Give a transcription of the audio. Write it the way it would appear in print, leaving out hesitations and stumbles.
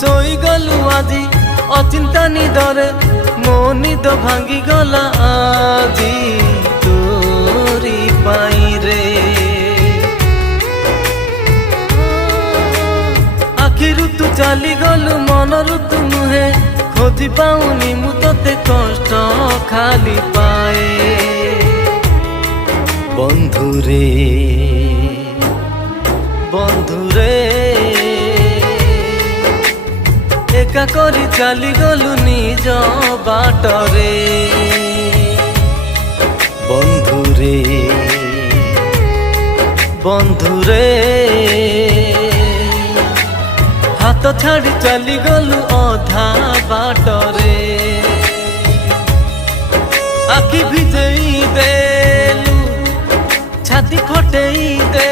ଶୋଇଗଲୁ ଆଜି ଅଚିନ୍ତା ନିଦରେ ମୋ ନିଦ ଭାଙ୍ଗିଗଲା ଆଜି ତୋରି ପାଇଁ ରେ। ଆଖିରୁ ତୁ ଚାଲିଗଲୁ ମନରୁ ତୁ ନୁହେଁ ଖୋଜି ପାଉନି ମୁଁ ତତେ କଷ୍ଟ ଖାଲି ପାଏ। ବନ୍ଧୁରେ ବନ୍ଧୁରେ ଏକା କରି ଚାଲିଗଲୁ ନିଜ ବାଟରେ। ବନ୍ଧୁରେ ବନ୍ଧୁରେ ହାତ ଛାଡ଼ି ଚାଲିଗଲୁ ଅଧା ବାଟରେ। ଆଖି ଭିଜେଇ ଦେଲୁ ଛାତି ଫଟେଇ ଦେ